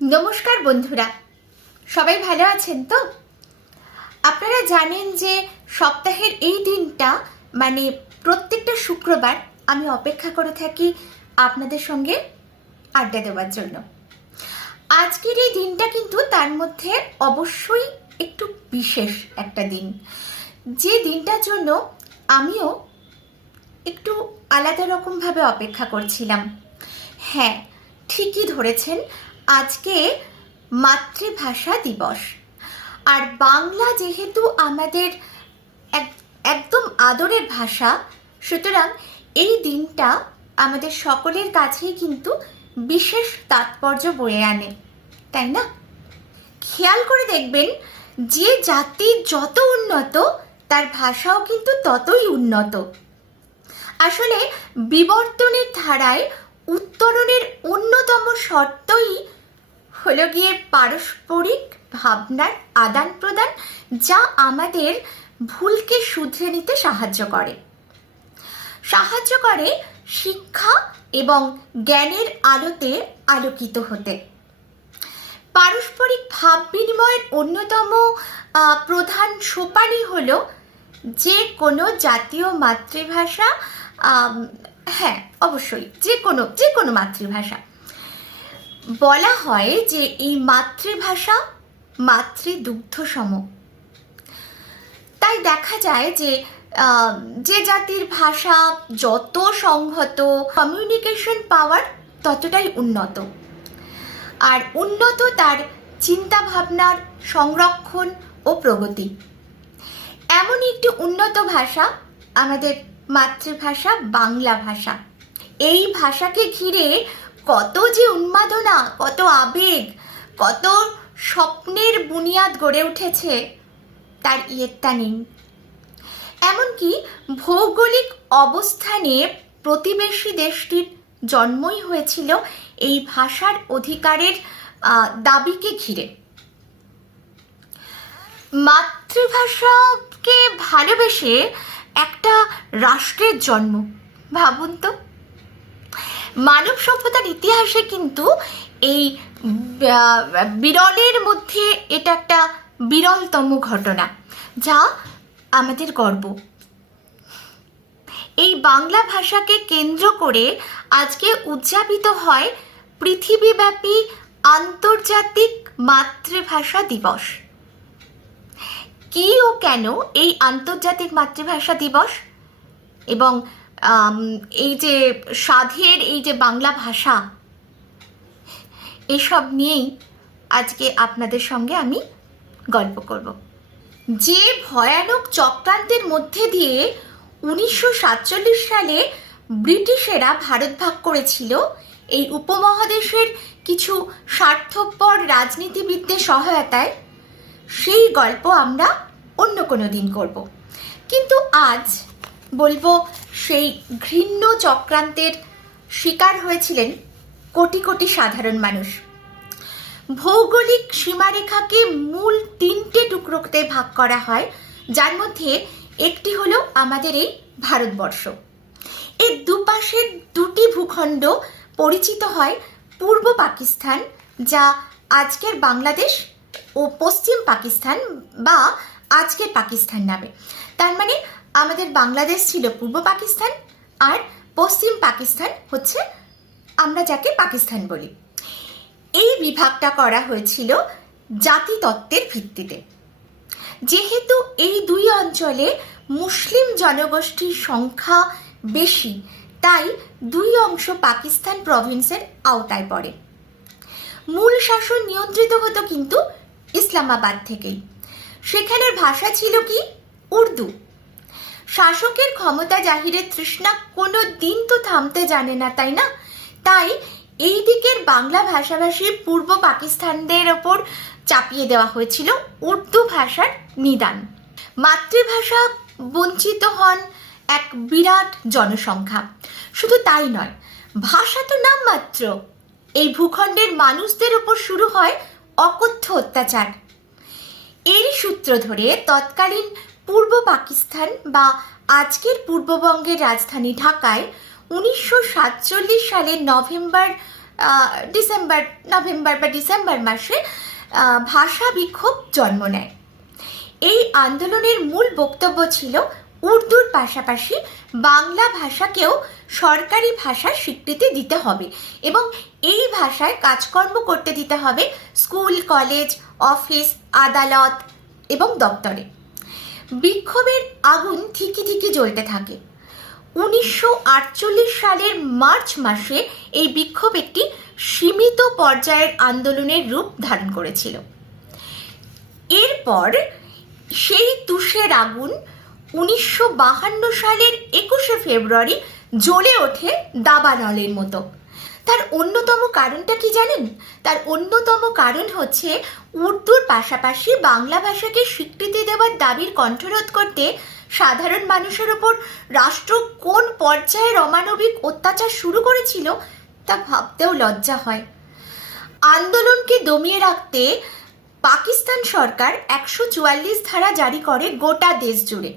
নমস্কার বন্ধুরা। সবাই ভালো আছেন তো? আপনারা জানেন যে সপ্তাহের এই দিনটা মানে প্রত্যেকটা শুক্রবার আমি অপেক্ষা করে থাকি আপনাদের সঙ্গে আড্ডা দেওয়ার জন্য। আজকের এই দিনটা কিন্তু তার মধ্যে অবশ্যই একটু বিশেষ একটা দিন। যে দিনটার জন্য আমিও একটু আলাদা রকমভাবে অপেক্ষা করছিলাম। হ্যাঁ ঠিকই ধরেছেন আজকে মাতৃভাষা দিবস। আর বাংলা যেহেতু আমাদের এক- একদম আদরের ভাষা, সুতরাং এই দিনটা আমাদের সকলের কাছেই কিন্তু বিশেষ তাৎপর্য বয়ে আনে, তাই না? খেয়াল করে দেখবেন, যে জাতি যত উন্নত, তার ভাষাও কিন্তু ততই উন্নত। আসলে বিবর্তনের ধারায় উত্তরণের অন্যতম শর্তই হলো গিয়ে পারস্পরিক ভাবনার আদান প্রদান যা আমাদের ভুলকে শুধরে নিতে সাহায্য করে। সাহায্য করে শিক্ষা এবং জ্ঞানের আলোতে আলোকিত হতে। পারস্পরিক ভাব বিনিময়ের অন্যতম প্রধান সোপানই হলো যে কোনো জাতীয় মাতৃভাষা হ্যাঁ অবশ্যই, যে কোনো যে কোনো মাতৃভাষা। বলা হয় যে এই মাতৃভাষা মাতৃদুগ্ধ সম তাই দেখা যায় যে যে জাতির ভাষা যত সংহত কমিউনিকেশন পাওয়ার ততটাই উন্নত। আর উন্নত তার চিন্তা ভাবনার সংরক্ষণ ও প্রগতি। এমন একটি উন্নত ভাষা আমাদের মাতৃভাষা বাংলা ভাষা। এই ভাষাকে ঘিরে কত যে উন্মাদনা, কত আবেগ, কত স্বপ্নের বুনিয়াদ গড়ে উঠেছে তার ইয়েত্তা নেই। এমনকি ভৌগোলিক অবস্থানে প্রতিবেশী দেশটির জন্মই হয়েছিল এই ভাষার অধিকারের দাবিকে ঘিরে। মাতৃভাষাকে ভালোবেসে একটা রাষ্ট্রের জন্ম, ভাবুন তো। মানব সভ্যতার ইতিহাসে কিন্তু এই বিরলের মধ্যে এটা একটা বিরলতম ঘটনা, যা আমাদের গর্ব। এই বাংলা ভাষাকে কেন্দ্র করে আজকে উদযাপিত হয় পৃথিবীব্যাপী আন্তর্জাতিক মাতৃভাষা দিবস। কি ও কেন এই আন্তর্জাতিক মাতৃভাষা দিবস? এবং এই যে সাধের এই যে বাংলা ভাষা, এসব নিয়েই আজকে আপনাদের সঙ্গে আমি গল্প করব। যে ভয়ানক চক্রান্তের মধ্যে দিয়ে উনিশশো সাতচল্লিশ সালে ব্রিটিশেরা ভারত ভাগ করেছিল, এই উপমহাদেশের কিছু স্বার্থপর রাজনীতিবিদদের সহায়তায়, সেই গল্প আমরা অন্য কোনো দিন করব। কিন্তু আজ বলব, সেই ঘৃণ্য চক্রান্তের শিকার হয়েছিলেন কোটি কোটি সাধারণ মানুষ। ভৌগোলিক সীমারেখাকে মূল তিনটে টুকরোতে ভাগ করা হয়, যার মধ্যে একটি হলো আমাদের এই ভারতবর্ষ। এর দুপাশের দুটি ভূখণ্ড পরিচিত হয় পূর্ব পাকিস্তান, যা আজকের বাংলাদেশ ও পশ্চিম পাকিস্তান বা আজকের পাকিস্তান নামে। তার মানে আমাদের বাংলাদেশ ছিল পূর্ব পাকিস্তান আর পশ্চিম পাকিস্তান হচ্ছে আমরা যাকে পাকিস্তান বলি। এই বিভাগটা করা হয়েছিল জাতিতত্ত্বের ভিত্তিতে। যেহেতু এই দুই অঞ্চলে মুসলিম জনগোষ্ঠীর সংখ্যা বেশি, তাই দুই অংশ পাকিস্তান প্রভিন্সের আওতায় পড়ে। মূল শাসন নিয়ন্ত্রিত হতো কিন্তু ইসলামাবাদ থেকেই। সেখানের ভাষা ছিল কি? উর্দু। শাসকের ক্ষমতা জাহিরের তৃষ্ণা কোনো দিন তো থামতে জানে না, তাই না? তাই এই দিকের বাংলা ভাষাভাষী পূর্ব পাকিস্তানদের ওপর চাপিয়ে দেওয়া হয়েছিল উর্দু ভাষার নিদান। মাতৃভাষা বঞ্চিত হন এক বিরাট জনসংখ্যা। শুধু তাই নয়, ভাষা তো নামমাত্র। এই ভূখণ্ডের মানুষদের ওপর শুরু হয় অকথ্য অত্যাচার। এরই সূত্র ধরে তৎকালীন পূর্ব পাকিস্তান বা আজকের পূর্ববঙ্গের রাজধানী ঢাকায় উনিশশো সাতচল্লিশ সালের নভেম্বর ডিসেম্বর, নভেম্বর বা ডিসেম্বর মাসে ভাষা বিক্ষোভ জন্ম নেয়। এই আন্দোলনের মূল বক্তব্য ছিল উর্দুর পাশাপাশি বাংলা ভাষাকেও সরকারি ভাষার স্বীকৃতি দিতে হবে এবং এই ভাষায় কাজকর্ম করতে দিতে হবে স্কুল, কলেজ, অফিস, আদালত এবং দপ্তরে। বিক্ষোভের আগুন ঠিকই ঠিকই জ্বলতে থাকে। উনিশশো আটচল্লিশ সালের মার্চ মাসে এই বিক্ষোভ একটি সীমিত পর্যায়ের আন্দোলনের রূপ ধারণ করেছিল। এরপর সেই তুষের আগুন উনিশশো সালের একুশে ফেব্রুয়ারি জ্বলে ওঠে দাবানলের মতো। তার অন্যতম কারণটা কি জানেন? তার অন্যতম কারণ হচ্ছে উর্দুর পাশাপাশি বাংলা ভাষাকে স্বীকৃতি দেওয়ার দাবির কণ্ঠরোধ করতে সাধারণ মানুষের ওপর রাষ্ট্র কোন পর্যায়ের অমানবিক অত্যাচার শুরু করেছিল তা ভাবতেও লজ্জা হয়। আন্দোলনকে দমিয়ে রাখতে পাকিস্তান সরকার একশো চুয়াল্লিশ ধারা জারি করে গোটা দেশ জুড়ে।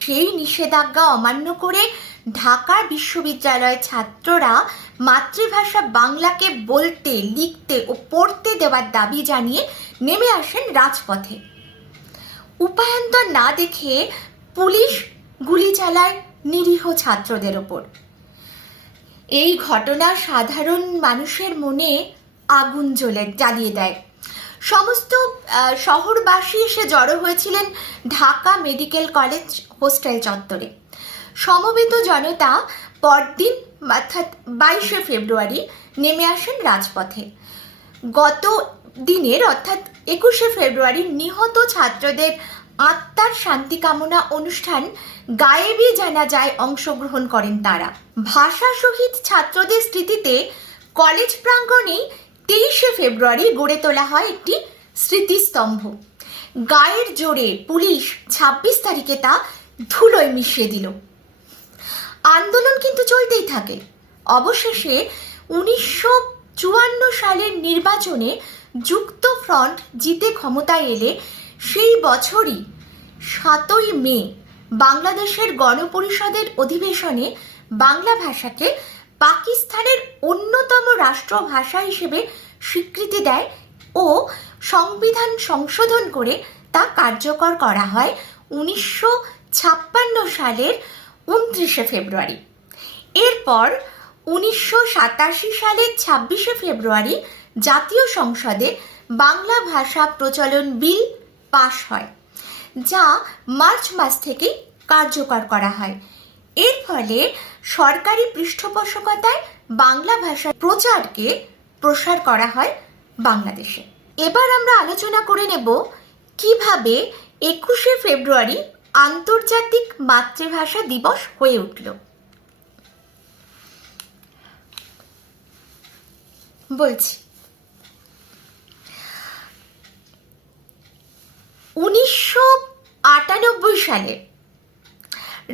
সেই নিষেধাজ্ঞা অমান্য করে ঢাকা বিশ্ববিদ্যালয়ের ছাত্ররা মাতৃভাষা বাংলাকে বলতে, লিখতে ও পড়তে দেওয়ার দাবি জানিয়ে নেমে আসেন রাজপথে। উপায়ন্তর না দেখে পুলিশ গুলি চালায় নিরীহ ছাত্রদের ওপর। এই ঘটনা সাধারণ মানুষের মনে আগুন জ্বলে, জ্বালিয়ে দেয়। সমস্ত শহরবাসী এসে জড়ো হয়েছিলেন ঢাকা মেডিকেল কলেজ হোস্টেল চত্বরে। সমবেত জনতা পরদিন, অর্থাৎ বাইশে ফেব্রুয়ারি, নেমে আসেন রাজপথে। গত দিনের, অর্থাৎ একুশে ফেব্রুয়ারি, নিহত ছাত্রদের আত্মার শান্তি কামনা অনুষ্ঠান গায়েবী জানাজায় অংশগ্রহণ করেন তারা। ভাষা শহীদ ছাত্রদের স্মৃতিতে কলেজ প্রাঙ্গণেই তেইশে ফেব্রুয়ারি গড়ে তোলা হয় একটি স্মৃতিস্তম্ভ। গায়ের জোরে পুলিশ ছাব্বিশ তারিখে তা ধুলোয় মিশিয়ে দিল। আন্দোলন কিন্তু চলতেই থাকে। অবশেষে উনিশশো চুয়ান্ন সালের নির্বাচনে যুক্ত ফ্রন্ট জিতে ক্ষমতায় এলে সেই বছরই সাতই মে বাংলাদেশের গণপরিষদের অধিবেশনে বাংলা ভাষাকে পাকিস্তানের অন্যতম রাষ্ট্রভাষা হিসেবে স্বীকৃতি দেয় ও সংবিধান সংশোধন করে তা কার্যকর করা হয় উনিশশো ছাপ্পান্ন সালের উনত্রিশে ফেব্রুয়ারি। এরপর উনিশশো সাতাশি সালের ছাব্বিশে ফেব্রুয়ারি জাতীয় সংসদে বাংলা ভাষা প্রচলন বিল পাশ হয়, যা মার্চ মাস থেকেই কার্যকর করা হয়। এর ফলে সরকারি পৃষ্ঠপোষকতায় বাংলা ভাষা প্রচারকে প্রসার করা হয় বাংলাদেশে। এবার আমরা আলোচনা করে নেব কীভাবে একুশে ফেব্রুয়ারি আন্তর্জাতিক মাতৃভাষা দিবস হয়ে উঠল। বলছি, উনিশশো আটানব্বই সালে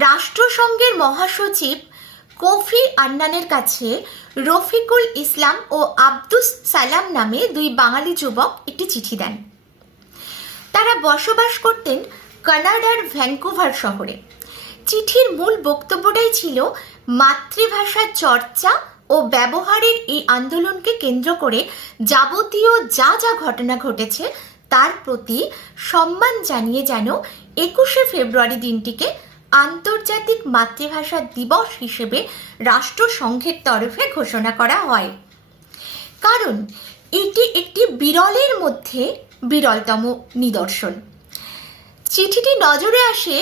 রাষ্ট্রসংঘের মহাসচিব কফি আন্নানের কাছে রফিকুল ইসলাম ও আব্দুস সালাম নামে দুই বাঙালি যুবক একটি চিঠি দেন। তারা বসবাস করতেন কানাডার ভ্যাঙ্কুভার শহরে। চিঠির মূল বক্তব্যটাই ছিল মাতৃভাষার চর্চা ও ব্যবহারের এই আন্দোলনকে কেন্দ্র করে যাবতীয় যা যা ঘটনা ঘটেছে তার প্রতি সম্মান জানিয়ে যেন একুশে ফেব্রুয়ারি দিনটিকে আন্তর্জাতিক মাতৃভাষা দিবস হিসেবে রাষ্ট্রসংঘের তরফে ঘোষণা করা হয়। কারণ এটি একটি বিরলের মধ্যে বিরলতম নিদর্শন। চিঠিটি নজরে আসে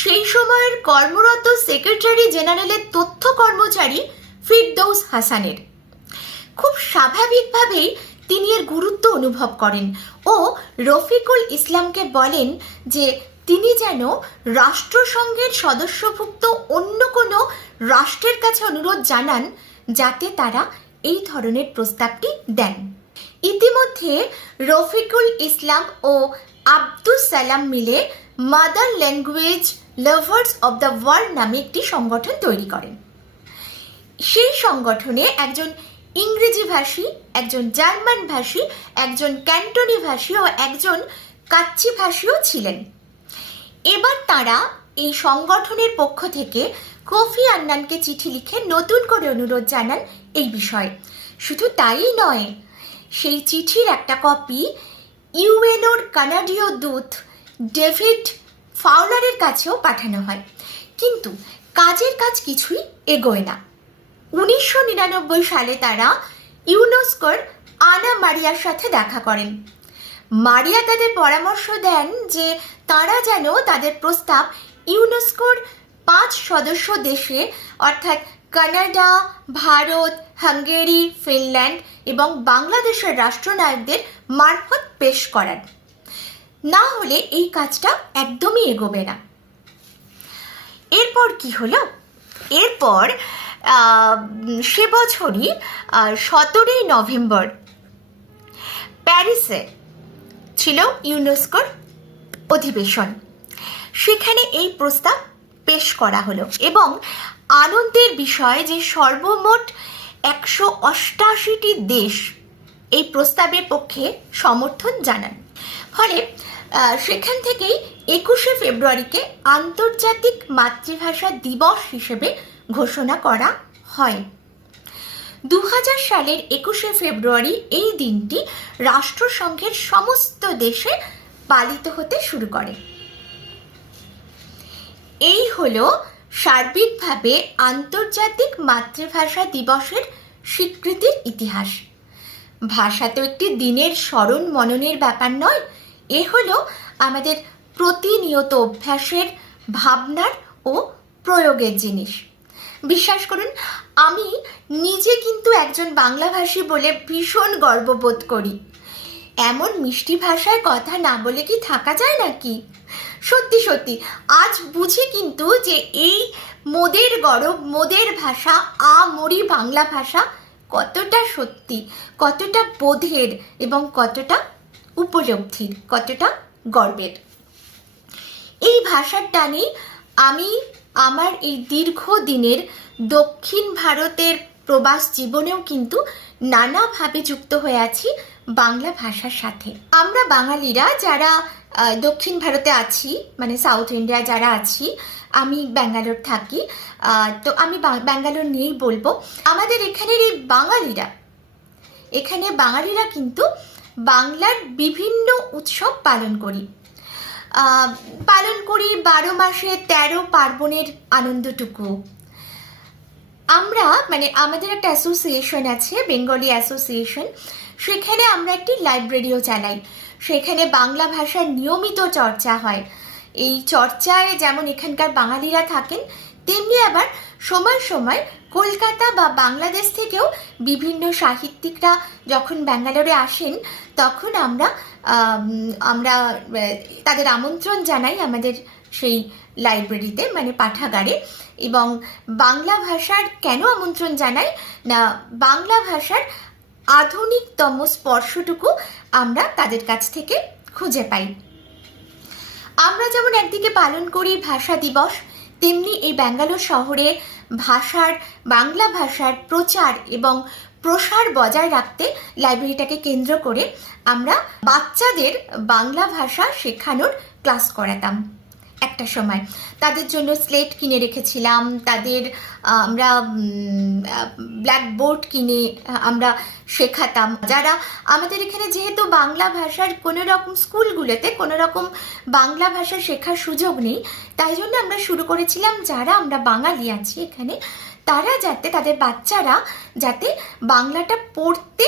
সেই সময়ের কর্মরত সেক্রেটারি জেনারেলের তথ্য কর্মচারী ফিরদৌস হাসানের। খুব স্বাভাবিকভাবেই তিনি এর গুরুত্ব অনুভব করেন ও রফিকুল ইসলামকে বলেন যে তিনি যেন রাষ্ট্রসংঘের সদস্যভুক্ত অন্য কোনো রাষ্ট্রের কাছে অনুরোধ জানান যাতে তারা এই ধরনের প্রস্তাবটি দেন। ইতিমধ্যে রফিকুল ইসলাম ও আব্দুস সালাম মিলে mother language lovers of the world নামে একটি সংগঠন তৈরি করেন। সেই সংগঠনে একজন ইংরেজি ভাষী, একজন জার্মান ভাষী, একজন ক্যান্টনি ভাষী ও একজন কাচ্চি ভাষীও ছিলেন। এবার তারা এই সংগঠনের পক্ষ থেকে কফি আন্নানকে চিঠি লিখে নতুন করে অনুরোধ জানান এই বিষয়ে। শুধু তাই নয়, সেই চিঠির একটা কপি ইউএনওর কানাডীয় দূত ডেভিড ফাউলারের কাছেও পাঠানো হয়। কিন্তু কাজের কাজ কিছুই এগোয় না। উনিশশো নিরানব্বই সালে তারা ইউনেস্কোর আনা মারিয়ার সাথে দেখা করেন। মারিয়া তাদের পরামর্শ দেন যে তারা যেন তাদের প্রস্তাব ইউনেস্কোর পাঁচ সদস্য দেশে, অর্থাৎ কানাডা, ভারত, হাঙ্গেরি, ফিনল্যান্ড এবং বাংলাদেশের রাষ্ট্রনায়কদের মারফত পেশ করান। না হলে এই কাজটা একদমই এগোবে না। এরপর কি হলো? এরপর সে বছরই সতেরোই নভেম্বর প্যারিসে ছিল ইউনেস্কোর অধিবেশন। সেখানে এই প্রস্তাব পেশ করা হলো এবং আনন্দের বিষয় যে সর্বমোট একশো অষ্টাশিটি দেশ এই প্রস্তাবের পক্ষে সমর্থন জানান। ফলে সেখান থেকেই একুশে ফেব্রুয়ারিকে আন্তর্জাতিক মাতৃভাষা দিবস হিসেবে ঘোষণা করা হয়। দু হাজার সালের একুশে ফেব্রুয়ারি এই দিনটি রাষ্ট্রসংঘের সমস্ত দেশে পালিত হতে শুরু করে। এই হলো সার্বিকভাবে আন্তর্জাতিক মাতৃভাষা দিবসের স্বীকৃতির ইতিহাস। ভাষা তো একটি দিনের স্মরণ মননের ব্যাপার নয়, এ হলো আমাদের প্রতিনিয়ত অভ্যাসের ভাবনার ও প্রয়োগের জিনিস। বিশ্বাস করুন, আমি নিজে কিন্তু একজন বাংলাভাষী বলে ভীষণ গর্ববোধ করি। এমন মিষ্টি ভাষায় কথা না বলে কি থাকা যায় নাকি? সত্যি সত্যি, আজ বুঝি কিন্তু যে এই মোদের গরব, মোদের ভাষা, আ মরি বাংলা ভাষা কতটা সত্যি, কতটা বোধের এবং কতটা উপলব্ধির, কতটা গর্বের। এই ভাষার টানে আমি আমার এই দীর্ঘ দিনের দক্ষিণ ভারতের প্রবাস জীবনেও কিন্তু নানাভাবে যুক্ত হয়ে আছি। বাংলা ভাষার সাথে। আমরা বাঙালিরা যারা দক্ষিণ ভারতে আছি মানে সাউথ ইন্ডিয়া যারা আছি, আমি ব্যাঙ্গালোর থাকি তো আমি ব্যাঙ্গালোর নিয়েই বলব, আমাদের এখানের এই বাঙালিরা, এখানে বাঙালিরা কিন্তু বাংলার বিভিন্ন উৎসব পালন করি। পালন করি বারো মাসে তেরো পার্বণের আনন্দটুকু। আমরা মানে আমাদের একটা অ্যাসোসিয়েশন আছে বেঙ্গলি অ্যাসোসিয়েশন সেখানে আমরা একটি লাইব্রেরিও চালাই। সেখানে বাংলা ভাষার নিয়মিত চর্চা হয়। এই চর্চায় যেমন এখানকার বাঙালিরা থাকেন, তেমনি আবার সময় সময় কলকাতা বা বাংলাদেশ থেকেও বিভিন্ন সাহিত্যিকরা যখন ব্যাঙ্গালোরে আসেন, তখন আমরা আমরা তাদের আমন্ত্রণ জানাই আমাদের সেই লাইব্রেরিতে মানে পাঠাগারে। এবং বাংলা ভাষার কেন আমন্ত্রণ জানাই? না, বাংলা ভাষার আধুনিকতম স্পর্শটুকু আমরা তাদের কাছ থেকে খুঁজে পাই। আমরা যেমন একদিকে পালন করি ভাষা দিবস, তেমনি এই ব্যাঙ্গালোর শহরে ভাষার, বাংলা ভাষার প্রচার এবং প্রসার বজায় রাখতে লাইব্রেরিটাকে কেন্দ্র করে আমরা বাচ্চাদের বাংলা ভাষা শেখানোর ক্লাস করাতাম। একটা সময়। তাদের জন্য স্লেট কিনে রেখেছিলাম। তাদের আমরা ব্ল্যাকবোর্ড কিনে আমরা শেখাতাম। যারা, আমাদের এখানে যেহেতু বাংলা ভাষার কোনো রকম স্কুলগুলোতে কোনো রকম বাংলা ভাষা শেখার সুযোগ নেই, তাই জন্য আমরা শুরু করেছিলাম যারা আমরা বাঙালি আছি এখানে, তারা যাতে, তাদের বাচ্চারা যাতে বাংলাটা পড়তে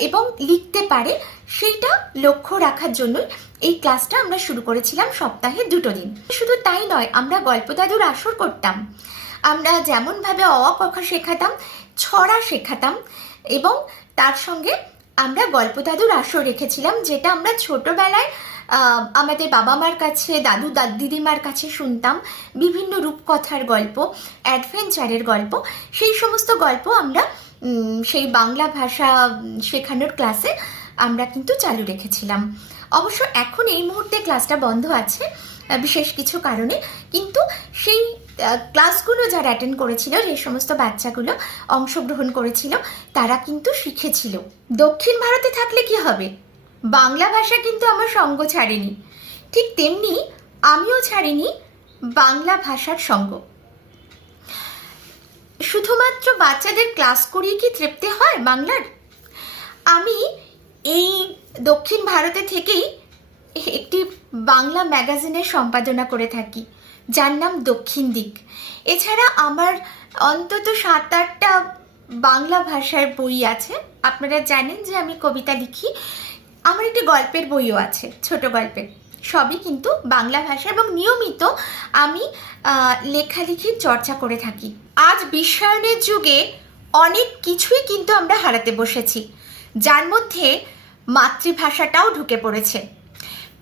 এবং লিখতে পারে সেইটা লক্ষ্য রাখার জন্য এই ক্লাসটা আমরা শুরু করেছিলাম সপ্তাহে দুটো দিন। শুধু তাই নয় আমরা গল্প দাদুর আসর করতাম। আমরা যেমনভাবে অ আ, ক খ শেখাতাম ছড়া শেখাতাম এবং তার সঙ্গে আমরা গল্প দাদুর আসর রেখেছিলাম যেটা আমরা ছোটোবেলায় আমাদের বাবা মার কাছে দাদু দাদ দিদিমার কাছে শুনতাম। বিভিন্ন রূপকথার গল্প অ্যাডভেঞ্চারের গল্প সেই সমস্ত গল্প আমরা সেই বাংলা ভাষা শেখানোর ক্লাসে আমরা কিন্তু চালু রেখেছিলাম। অবশ্য এখন এই মুহূর্তে ক্লাসটা বন্ধ আছে বিশেষ কিছু কারণে। কিন্তু সেই ক্লাসগুলো যারা অ্যাটেন্ড করেছিল সেই সমস্ত বাচ্চাগুলো অংশগ্রহণ করেছিল, তারা কিন্তু শিখেছিল। দক্ষিণ ভারতে থাকলে কি হবে? বাংলা ভাষা কিন্তু আমার সঙ্গ ছাড়েনি। ঠিক তেমনি আমিও ছাড়িনি বাংলা ভাষার সঙ্গ। শুধুমাত্র বাচ্চাদের ক্লাস করিয়ে কি তৃপ্তি হয় বাংলার? আমি এই দক্ষিণ ভারতে থেকেই একটি বাংলা ম্যাগাজিনের সম্পাদনা করে থাকি, যার নাম দক্ষিণ দিক। এছাড়া আমার অন্তত সাত আটটা বাংলা ভাষার বই আছে। আপনারা জানেন যে আমি কবিতা লিখি। আমার একটি গল্পের বইও আছে, ছোট গল্পের। সবই কিন্তু বাংলা ভাষা এবং নিয়মিত আমি লেখালেখির চর্চা করে থাকি। আজ বিশ্বায়নের যুগে অনেক কিছুই কিন্তু আমরা হারাতে বসেছি। যার মধ্যে মাতৃভাষাটাও ঢুকে পড়েছে।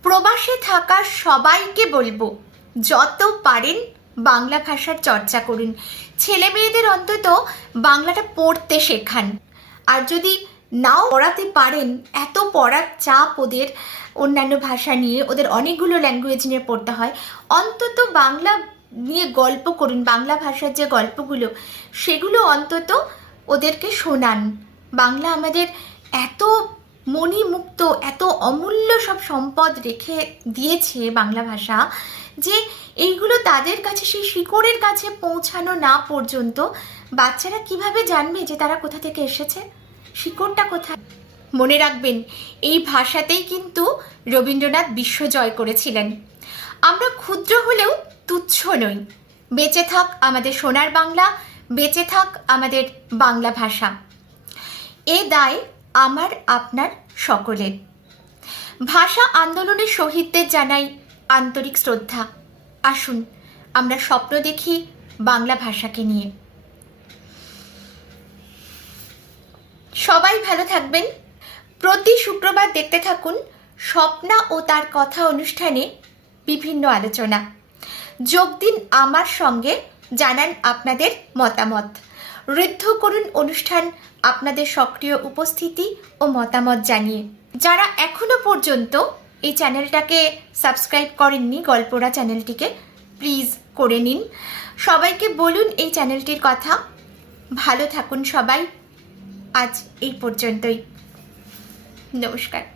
প্রবাসে থাকা সবাইকে বলব, যত পারেন বাংলা ভাষার চর্চা করুন। ছেলে মেয়েদের অন্তত বাংলাটা পড়তে শেখান। আর যদি নাও পড়াতে পারেন, এত পড়ার চাপ ওদের অন্যান্য ভাষা নিয়ে, ওদের অনেকগুলো ল্যাঙ্গুয়েজ নিয়ে পড়তে হয়। অন্তত বাংলা নিয়ে গল্প করুন, বাংলা ভাষার যে গল্পগুলো, সেগুলো অন্তত ওদেরকে শোনান। বাংলা আমাদের এত মণিমুক্ত, এত অমূল্য সব সম্পদ রেখে দিয়েছে বাংলা ভাষা যে এইগুলো তাদের কাছে, সেই শিকড়ের কাছে পৌঁছানো না পর্যন্ত বাচ্চারা কীভাবে জানবে যে তারা কোথা থেকে এসেছে? শিকড়টা কোথায়? মনে রাখবেন, এই ভাষাতেই কিন্তু রবীন্দ্রনাথ বিশ্ব জয় করেছিলেন। আমরা ক্ষুদ্র হলেও তুচ্ছ নই। বেঁচে থাক আমাদের সোনার বাংলা, বেঁচে থাক আমাদের বাংলা ভাষা। এ দায় আমার, আপনার সকলের। ভাষা আন্দোলনের শহীদদের জানাই আন্তরিক শ্রদ্ধা। আসুন, আমরা স্বপ্ন দেখি বাংলা ভাষাকে নিয়ে। সবাই ভালো থাকবেন। প্রতি শুক্রবার দেখতে থাকুন স্বপ্না ও তার কথা অনুষ্ঠানে বিভিন্ন আলোচনা। যোগ দিন আমার সঙ্গে, জানান আপনাদের মতামত। ঋদ্ধ করুন অনুষ্ঠান, আপনাদের সক্রিয় উপস্থিতি ও মতামত জানিয়ে। যারা এখনও পর্যন্ত এই চ্যানেলটাকে সাবস্ক্রাইব করেননি, গল্পরা চ্যানেলটিকে, প্লিজ করে নিন। সবাইকে বলুন এই চ্যানেলটির কথা। ভালো থাকুন সবাই। আজ এই পর্যন্তই। নমস্কার।